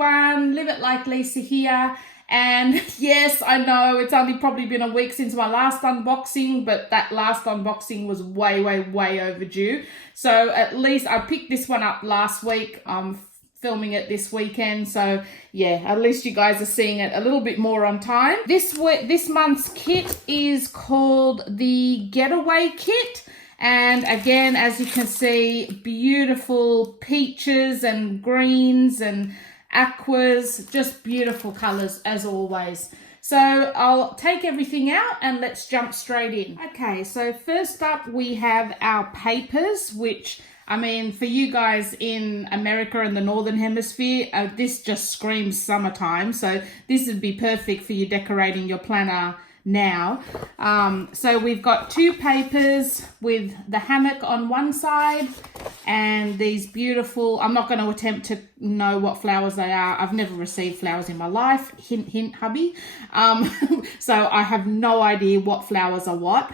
everyone, Live It Like Lisa here. And yes, I know it's only probably been a week since my last unboxing, but that last unboxing was way overdue. So at least I picked this one up last week. I'm filming it this weekend. So yeah, at least you guys are seeing it a little bit more on time. This month's kit is called the Getaway kit. And again, as you can see, beautiful peaches and greens and aquas, just beautiful colors as always. So I'll take everything out and let's jump straight in. Okay, so first up we have our papers, which, I mean, for you guys in America and the Northern Hemisphere, this just screams summertime. So this would be perfect for you decorating your planner now. So we've got two papers with the hammock on one side and these beautiful, I'm not going to attempt to know what flowers they are. I've never received flowers in my life. Hint, hint, hubby. So I have no idea what flowers are what.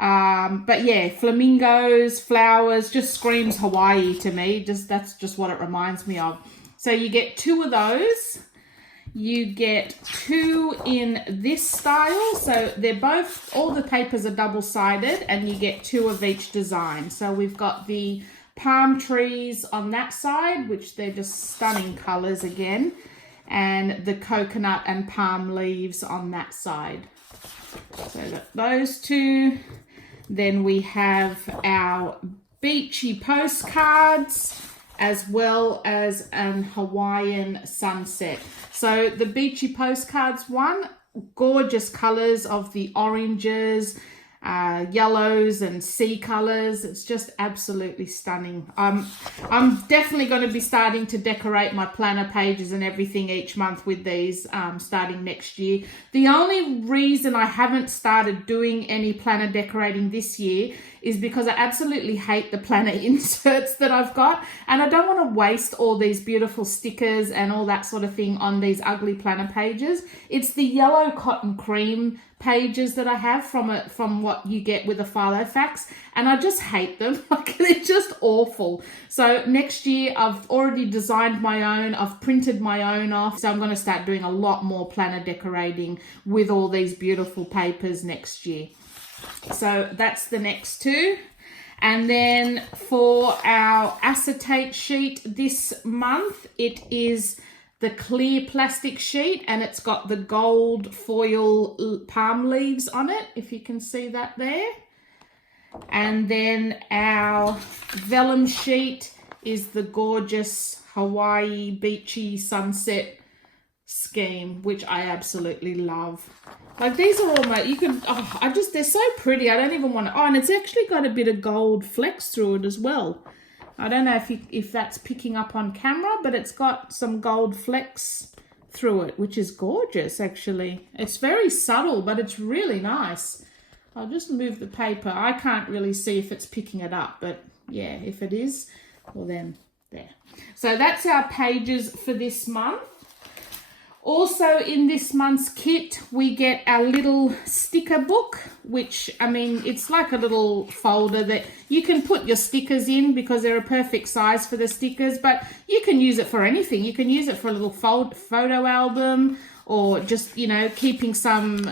But yeah, flamingos, flowers, just screams Hawaii to me. That's just what it reminds me of. So you get two of those. You get two in this style. So they're both, all the papers are double-sided and you get two of each design. So we've got the palm trees on that side, which they're just stunning colors again, and the coconut and palm leaves on that side. So those two. Then we have our beachy postcards, as well as an Hawaiian sunset. So the beachy postcards one, gorgeous colors of the oranges, yellows and sea colors. It's just absolutely stunning. I'm definitely going to be starting to decorate my planner pages and everything each month with these starting next year. The only reason I haven't started doing any planner decorating this year is because I absolutely hate the planner inserts that I've got, and I don't want to waste all these beautiful stickers and all that sort of thing on these ugly planner pages. It's the yellow cotton cream pages that I have from what you get with a Filofax, and I just hate them. Like, they're just awful. So next year I've already designed my own, I've printed my own off, so I'm going to start doing a lot more planner decorating with all these beautiful papers next year. So that's the next two. And then for our acetate sheet this month, it is the clear plastic sheet, and it's got the gold foil palm leaves on it, if you can see that there. And then our vellum sheet is the gorgeous Hawaii beachy sunset scheme, which I absolutely love. Like, these are all my, you can, they're so pretty. I don't even want to, and it's actually got a bit of gold flecks through it as well. I don't know if that's picking up on camera, but it's got some gold flecks through it, which is gorgeous, actually. It's very subtle, but it's really nice. I'll just move the paper. I can't really see if it's picking it up, but yeah, if it is, well then, there. So that's our pages for this month. Also in this month's kit, we get our little sticker book, which, I mean, it's like a little folder that you can put your stickers in because they're a perfect size for the stickers, but you can use it for anything. You can use it for a little photo album, or just, you know, keeping some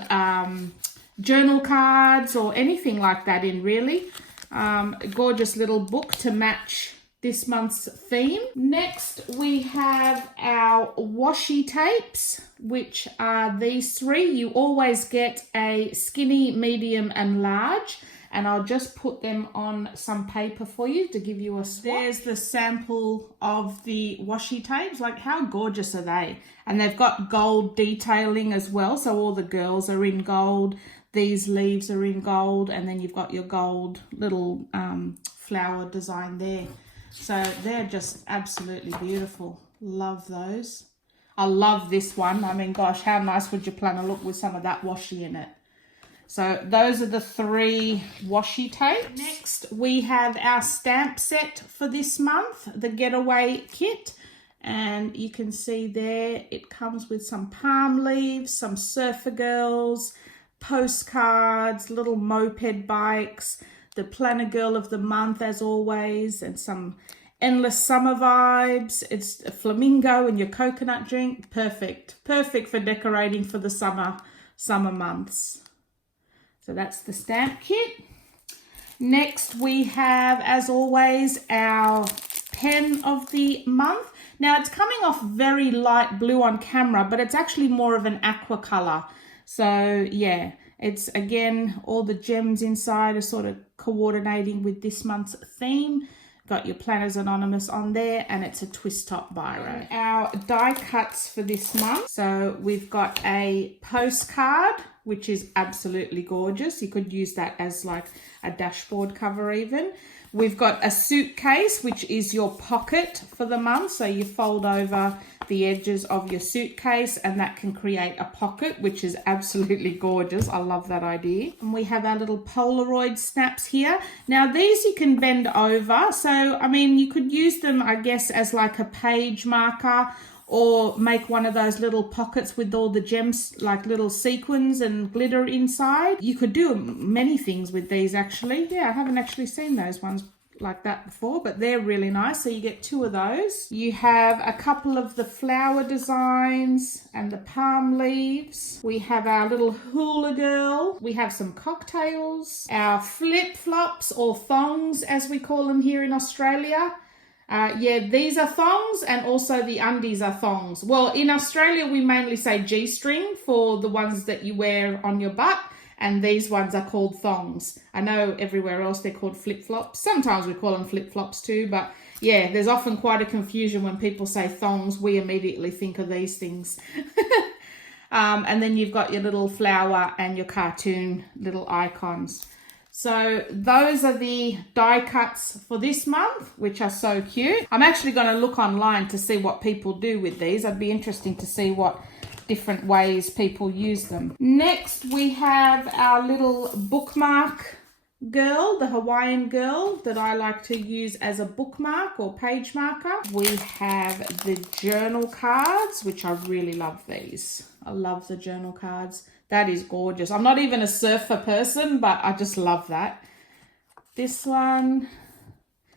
journal cards or anything like that in, really. A gorgeous little book to match this month's theme. Next, we have our washi tapes, which are these three. You always get a skinny, medium, and large, and I'll just put them on some paper for you to give you a swatch. There's the sample of the washi tapes. Like, how gorgeous are they? And they've got gold detailing as well, so all the girls are in gold. These leaves are in gold, and then you've got your gold little flower design there. So they're just absolutely beautiful. Love those. I love this one. I mean, gosh, how nice would your planner look with some of that washi in it? So those are the three washi tapes. Next, we have our stamp set for this month, the Getaway kit. And you can see there, it comes with some palm leaves, some surfer girls, postcards, little moped bikes, the planner girl of the month as always, and some Endless summer vibes. It's a flamingo and your coconut drink. Perfect. Perfect for decorating for the summer months. So that's the stamp kit. Next we have, as always, our pen of the month. Now it's coming off very light blue on camera, but it's actually more of an aqua color. So yeah, it's again, all the gems inside are sort of coordinating with this month's theme. Got your Planners Anonymous on there, and it's a twist top biro. Our die cuts for this month. So we've got a postcard, which is absolutely gorgeous. You could use that as like a dashboard cover even. We've got a suitcase, which is your pocket for the month. So you fold over the edges of your suitcase and that can create a pocket, which is absolutely gorgeous. I love that idea. And we have our little Polaroid snaps here. Now these you can bend over. So, I mean, you could use them, I guess, as like a page marker, or make one of those little pockets with all the gems, like little sequins and glitter inside. You could do many things with these actually. Yeah, I haven't actually seen those ones like that before, but they're really nice. So you get 2 of those. You have a couple of the flower designs and the palm leaves. We have our little hula girl. We have some cocktails, our flip-flops or thongs as we call them here in Australia. Yeah, these are thongs, and also the undies are thongs. Well, in Australia, we mainly say G-string for the ones that you wear on your butt, and these ones are called thongs. I know everywhere else they're called flip-flops. Sometimes we call them flip-flops too, but yeah, there's often quite a confusion when people say thongs. We immediately think of these things. And then you've got your little flower and your cartoon little icons. So those are the die cuts for this month, which are so cute. I'm actually going to look online to see what people do with these. I'd be interesting to see what different ways people use them. Next, we have our little bookmark girl, the Hawaiian girl that I like to use as a bookmark or page marker. We have the journal cards, which I really love these. I love the journal cards. That is gorgeous. I'm not even a surfer person, but I just love that. This one,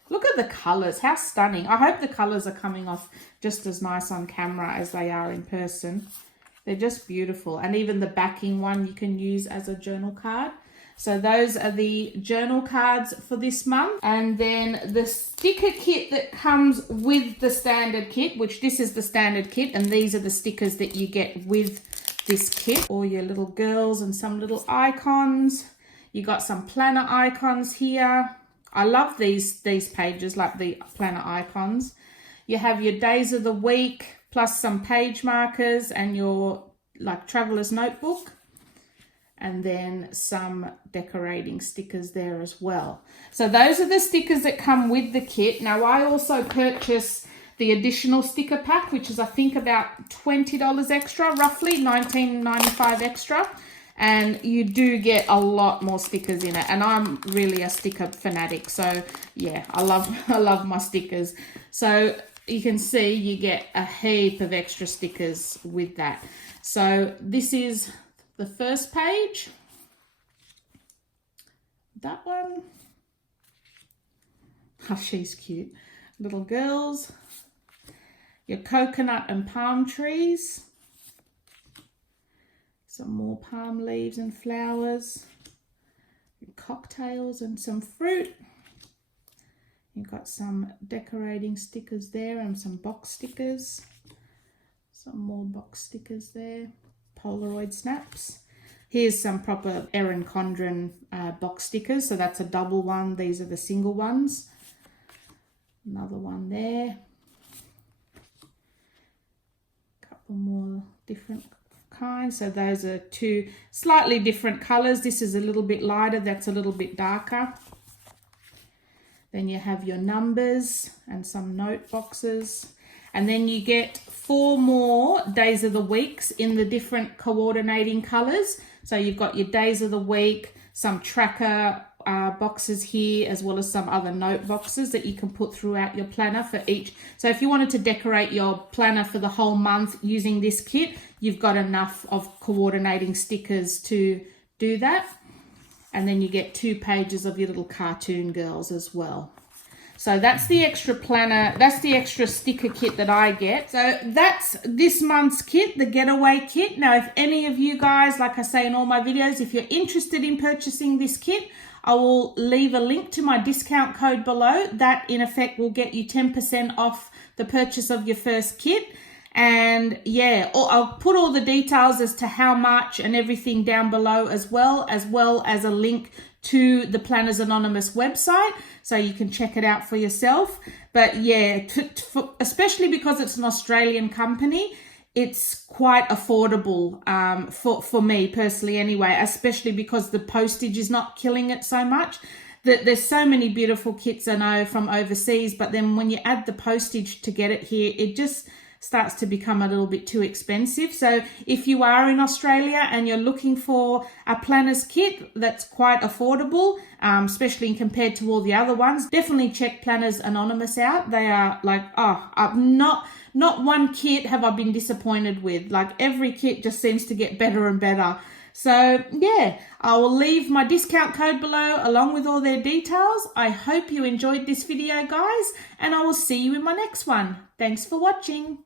look at the colors, how stunning. I hope the colors are coming off just as nice on camera as they are in person. They're just beautiful. And even the backing one you can use as a journal card. So those are the journal cards for this month. And then the sticker kit that comes with the standard kit, which this is the standard kit, and these are the stickers that you get with this kit. All your little girls and some little icons. You got some planner icons here. I love these pages, like the planner icons. You have your days of the week plus some page markers and your like traveler's notebook, and then some decorating stickers there as well. So those are the stickers that come with the kit. Now I also purchase the additional sticker pack, which is I think about $20 extra, roughly $19.95 extra. And you do get a lot more stickers in it. And I'm really a sticker fanatic. So yeah, I love my stickers. So you can see you get a heap of extra stickers with that. So this is the first page. That one. Oh, she's cute. Little girls. Your coconut and palm trees. Some more palm leaves and flowers. Your cocktails and some fruit. You've got some decorating stickers there and some box stickers. Some more box stickers there. Polaroid snaps. Here's some proper Erin Condren box stickers. So that's a double one. These are the single ones. Another one there. Couple more different kinds. So those are 2 slightly different colors. This is a little bit lighter. That's a little bit darker. Then you have your numbers and some note boxes. And then you get 4 more days of the weeks in the different coordinating colors. So you've got your days of the week, some tracker boxes here, as well as some other note boxes that you can put throughout your planner for each. So if you wanted to decorate your planner for the whole month using this kit, you've got enough of coordinating stickers to do that. And then you get 2 pages of your little cartoon girls as well. So that's the extra planner, that's the extra sticker kit that I get. So that's this month's kit, the Getaway kit. Now, if any of you guys, like I say in all my videos, if you're interested in purchasing this kit, I will leave a link to my discount code below. That in effect will get you 10% off the purchase of your first kit. And yeah, I'll put all the details as to how much and everything down below, as well as a link to the Planners Anonymous website, so you can check it out for yourself. But yeah, especially because it's an Australian company, it's quite affordable for me personally anyway, especially because the postage is not killing it so much. There's so many beautiful kits I know from overseas, but then when you add the postage to get it here, it just starts to become a little bit too expensive. So if you are in Australia and you're looking for a planner's kit that's quite affordable, especially compared to all the other ones, definitely check Planners Anonymous out. They are like, not one kit have I been disappointed with. Like, every kit just seems to get better and better. So yeah, I will leave my discount code below along with all their details. I hope you enjoyed this video, guys, and I will see you in my next one. Thanks for watching.